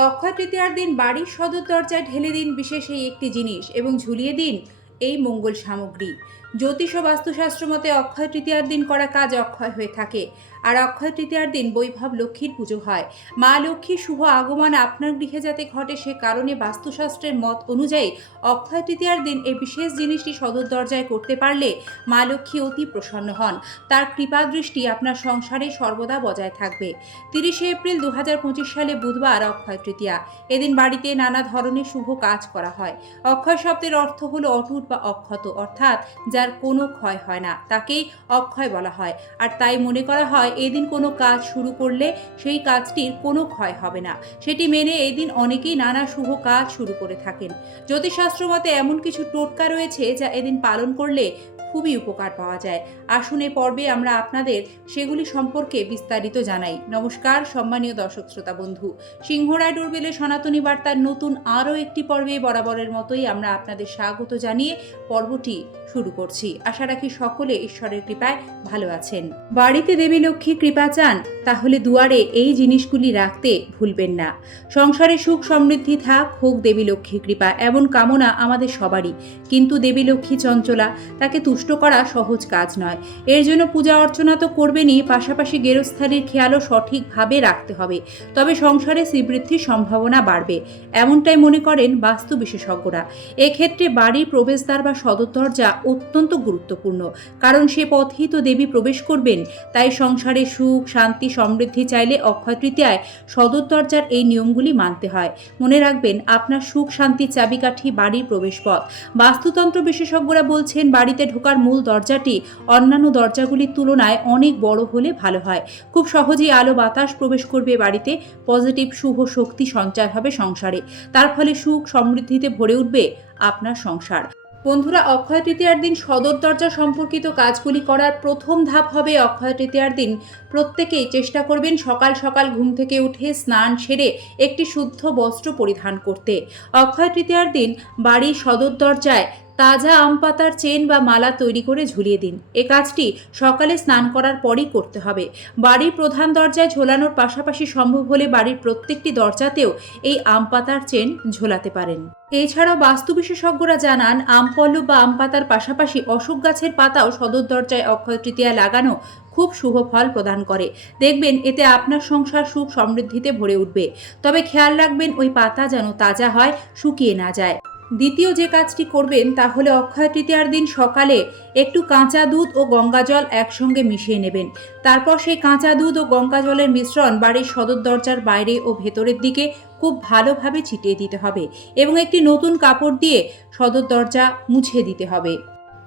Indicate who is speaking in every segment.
Speaker 1: অক্ষয় তৃতীয়ার দিন বাড়ির সদর দরজায় ঢেলে দিন বিশেষ এই একটি জিনিস এবং ঝুলিয়ে দিন এই মঙ্গল সামগ্রী। জ্যোতিষ ও বাস্তুশাস্ত্র মতে অক্ষয় তৃতীয়ার দিন করা কাজ অক্ষয় হয়ে থাকে। আর অক্ষয় তৃতীয়ার দিন বৈভব লক্ষ্মীর পুজো হয়। মা লক্ষ্মীর শুভ আগমন আপনার গৃহে যাতে ঘটে সে কারণে বাস্তুশাস্ত্রের মত অনুযায়ী অক্ষয় তৃতীয়ার দিন এই বিশেষ জিনিসটি সদর দরজায় করতে পারলে মা লক্ষ্মী অতি প্রসন্ন হন। তার কৃপা দৃষ্টি আপনার সংসারে সর্বদা বজায় থাকবে। তিরিশে এপ্রিল দু হাজার পঁচিশ সালে বুধবার অক্ষয় তৃতীয়া। এদিন বাড়িতে নানা ধরনের শুভ কাজ করা হয়। অক্ষয় শব্দের অর্থ হলো অটুট বা অক্ষত, অর্থাৎ যার কোনো ক্ষয় হয় না, তাকেই অক্ষয় বলা হয়। আর তাই মনে করা হয়, এদিন কোনো কাজ শুরু করলে সেই কাজটির কোনো ক্ষয় হবে না। সেটি মেনে এদিন অনেকেই নানা শুভ কাজ শুরু করে থাকেন। জ্যোতিষশাস্ত্র মতে এমন কিছু টোটকা রয়েছে যা এদিন পালন করলে খুবই উপকার পাওয়া যায়। আসুন এই পর্বে আমরা আপনাদের সেগুলি সম্পর্কে বিস্তারিত জানাই। নমস্কার, সম্মানীয় দর্শক শ্রোতা বন্ধু। সিংহরায় ডোরবেলে সনাতনী বার্তার নতুন আরও একটি পর্বে বরাবরের মতোই আমরা আপনাদের স্বাগত জানিয়ে পর্বটি শুরু করছি। আশা রাখি সকলে ঈশ্বরের কৃপায় ভালো আছেন। বাড়িতে দেবী লক্ষ্মী কৃপা চান। তাহলে দুয়ারে এই জিনিসগুলি রাখতে ভুলবেন না। সংসারে সুখ সমৃদ্ধি থাক, হোক দেবী লক্ষ্মীর কৃপা, এমন কামনা আমাদের সবারই। কিন্তু দেবী লক্ষ্মী চঞ্চলা, তাকে তুষ্ট করা সহজ কাজ নয়। এর জন্য পূজা অর্চনা তো করবেনই, পাশাপাশি গেরস্থালির খেয়ালও সঠিকভাবে রাখতে হবে। তবে সংসারে শ্রীবৃদ্ধির সম্ভাবনা বাড়বে, এমনটাই মনে করেন বাস্তু বিশেষজ্ঞরা। এক্ষেত্রে বাড়ির প্রবেশদ্বার বা সদর দরজা অত্যন্ত গুরুত্বপূর্ণ। কারণ সে পথেই তো দেবী প্রবেশ করবেন, তাই সংসারে সুখ, শান্তি সমৃদ্ধি চাইলে অক্ষয় তৃতীয়ায় সদর দরজার এই নিয়মগুলি মানতে হয়। মনে রাখবেন, আপনার সুখ শান্তির চাবিকাঠি, বাড়ির প্রবেশপথ। বাস্তুতন্ত্র বিশেষজ্ঞরা বলছেন, বাড়িতে ঢোকার মূল দরজাটি অন্যান্য দরজাগুলির তুলনায় অনেক বড় হলে ভালো হয়। খুব সহজেই আলো বাতাস প্রবেশ করবে বাড়িতে, পজিটিভ শুভ শক্তি সঞ্চার হবে সংসারে। তার ফলে সুখ সমৃদ্ধিতে ভরে উঠবে আপনার সংসার। বন্ধুরা, অক্ষয় তৃতীয়ার দিন সদর দরজা সম্পর্কিত কাজগুলি করার প্রথম ধাপ হবে অক্ষয় তৃতীয়ার দিন। প্রত্যেকেই চেষ্টা করবেন সকাল সকাল ঘুম থেকে উঠে স্নান সেরে একটি শুদ্ধ বস্ত্র পরিধান করতে। অক্ষয় তৃতীয়ার দিন বাড়ির সদর দরজায় তাজা আম পাতার চেন বা মালা তৈরি করে ঝুলিয়ে দিন। এ কাজটি সকালে স্নান করার পরই করতে হবে। বাড়ির প্রধান দরজায় ঝোলানোর পাশাপাশি সম্ভব হলে বাড়ির প্রত্যেকটি দরজাতেও এই আম পাতার চেন ঝোলাতে পারেন। এছাড়াও বাস্তু বিশেষজ্ঞরা জানান, আম পল্লব বা আম পাতার পাশাপাশি অশোক গাছের পাতাও সদর দরজায় অক্ষয় তৃতীয়া লাগানো খুব শুভ ফল প্রদান করে। দেখবেন, এতে আপনার সংসার সুখ সমৃদ্ধিতে ভরে উঠবে। তবে খেয়াল রাখবেন, ওই পাতা যেন তাজা হয়, শুকিয়ে না যায়। দ্বিতীয় যে কাজটি করবেন তাহলে অক্ষয় তৃতীয়ার দিন সকালে একটু কাঁচা দুধ ও গঙ্গা জল একসঙ্গে মিশিয়ে নেবেন। তারপর সেই কাঁচা দুধ ও গঙ্গা জলের মিশ্রণ বাড়ির সদর দরজার বাইরে ও ভেতরের দিকে খুব ভালোভাবে ছিটিয়ে দিতে হবে এবং একটি নতুন কাপড় দিয়ে সদর দরজা মুছে দিতে হবে।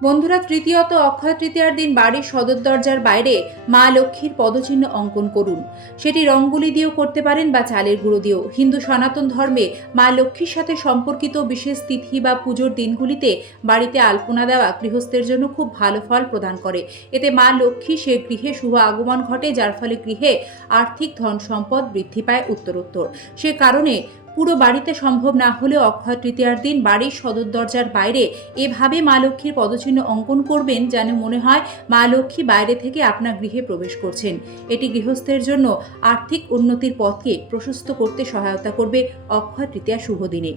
Speaker 1: বন্ধুরা তৃতীয়ত অক্ষয় তৃতীয়ার দিন বাড়ির সদর দরজার বাইরে মা লক্ষ্মীর পদচিহ্ন অঙ্কন করুন। সেটি রঙ্গুলি দিয়েও করতে পারেন বা চালের গুঁড়ো দিয়েও। হিন্দু সনাতন ধর্মে মা লক্ষ্মীর সাথে সম্পর্কিত বিশেষ তিথি বা পুজোর দিনগুলিতে বাড়িতে আলপনা দেওয়া গৃহস্থের জন্য খুব ভালো ফল প্রদান করে। এতে মা লক্ষ্মী সে গৃহে শুভ আগমন ঘটে, যার ফলে গৃহে আর্থিক ধন সম্পদ বৃদ্ধি পায় উত্তরোত্তর। সে কারণে পুরো বাড়িতে সম্ভব না হলেও অক্ষয় তৃতীয়ার দিন বাড়ির সদর দরজার বাইরে এভাবে মা লক্ষ্মীর পদচিহ্ন অঙ্কন করবেন যেন মনে হয় মা লক্ষ্মী বাইরে থেকে আপনার গৃহে প্রবেশ করছেন। এটি গৃহস্থের জন্য আর্থিক উন্নতির পথকে প্রশস্ত করতে সহায়তা করবে অক্ষয় তৃতীয়া শুভ দিনে।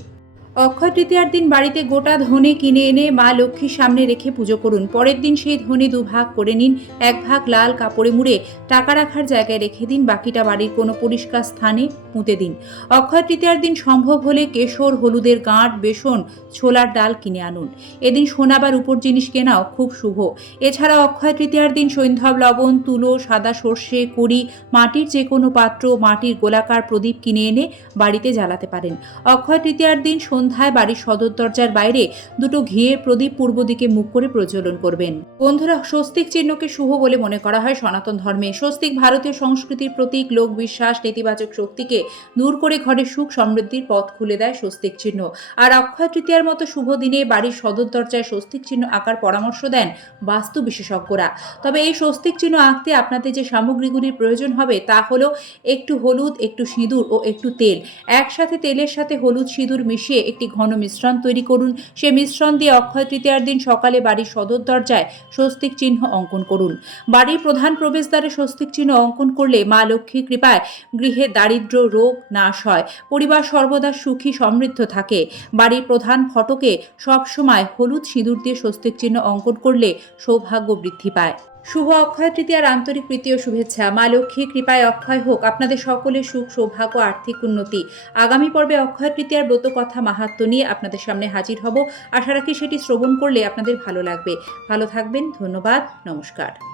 Speaker 1: অক্ষয় তৃতীয়ার দিন বাড়িতে গোটা ধনে কিনে এনে মা লক্ষ্মীর সামনে রেখে পুজো করুন। পরের দিন সেই ধনে দুভাগ করে নিন, এক ভাগ লাল কাপড়ে মুড়ে টাকা রাখার জায়গায় রেখে দিন, বাকিটা বাড়ির কোনো পরিষ্কার স্থানে পুঁতে দিন। অক্ষয় তৃতীয়ার দিন সম্ভব হলে কেশর, হলুদের গাঁট, বেসন, ছোলার ডাল কিনে আনুন। এদিন সোনা বা রূপোর জিনিস কেনাও খুব শুভ। এছাড়া অক্ষয় তৃতীয়ার দিন সৈন্ধব লবণ, তুলো, সাদা সর্ষে, কুড়ি, মাটির যে কোনো পাত্র, মাটির গোলাকার প্রদীপ কিনে এনে বাড়িতে জ্বালাতে পারেন। অক্ষয় তৃতীয়ার দিন সন্ধ্যায় বাড়ির সদর দরজার বাইরে দুটো ঘিয়ের প্রদীপ পূর্ব দিকে মুখ করে প্রজ্বলন করবেন। বন্ধুরা, স্বস্তিক চিহ্নকে শুভ বলে মনে করা হয় সনাতন ধর্মে। স্বস্তিক ভারতীয় সংস্কৃতির প্রতীক, লোক বিশ্বাস, নেতিবাচক শক্তিকে দূর করে ঘরে সুখ সমৃদ্ধির পথ খুলে দেয় স্বস্তিক চিহ্ন। আর অক্ষয় তৃতীয়ার মতো শুভ দিনে বাড়ির সদর দরজায় স্বস্তিক চিহ্ন আঁকার পরামর্শ দেন বাস্তু বিশেষজ্ঞরা। তবে এই স্বস্তিক চিহ্ন আঁকতে আপনাদের যে সামগ্রীগুলির প্রয়োজন হবে তা হলো একটু হলুদ, একটু সিঁদুর ও একটু তেল। একসাথে তেলের সাথে হলুদ সিঁদুর মিশিয়ে একটি ঘন মিশ্রণ তৈরি করুন। সে মিশ্রণ দিয়ে অক্ষয় তৃতীয়ার দিন সকালে বাড়ির সদর দরজায় স্বস্তিক চিহ্ন অঙ্কন করুন। বাড়ির প্রধান প্রবেশদ্বারে স্বস্তিক চিহ্ন অঙ্কন করলে মা লক্ষ্মী কৃপায় গৃহে দারিদ্র্য রোগ নাশ হয়, পরিবার সর্বদা সুখী সমৃদ্ধ থাকে। বাড়ির প্রধান ফটকে সবসময় হলুদ সিঁদুর দিয়ে স্বস্তিক চিহ্ন অঙ্কন করলে সৌভাগ্য বৃদ্ধি পায়। শুভ অক্ষয় তৃতীয়ার আন্তরিক প্রীতি ও শুভেচ্ছা। মা লক্ষ্মীর কৃপায় অক্ষয় হোক। আপনাদের সকলের সুখ, সৌভাগ্য, আর্থিক উন্নতি। আগামী পর্বে অক্ষয় তৃতীয়ার ব্রত কথা মাহাত্ম নিয়ে আপনাদের সামনে হাজির হব। আশা রাখি সেটি শ্রবণ করলে আপনাদের ভালো লাগবে। ভালো থাকবেন। ধন্যবাদ। নমস্কার।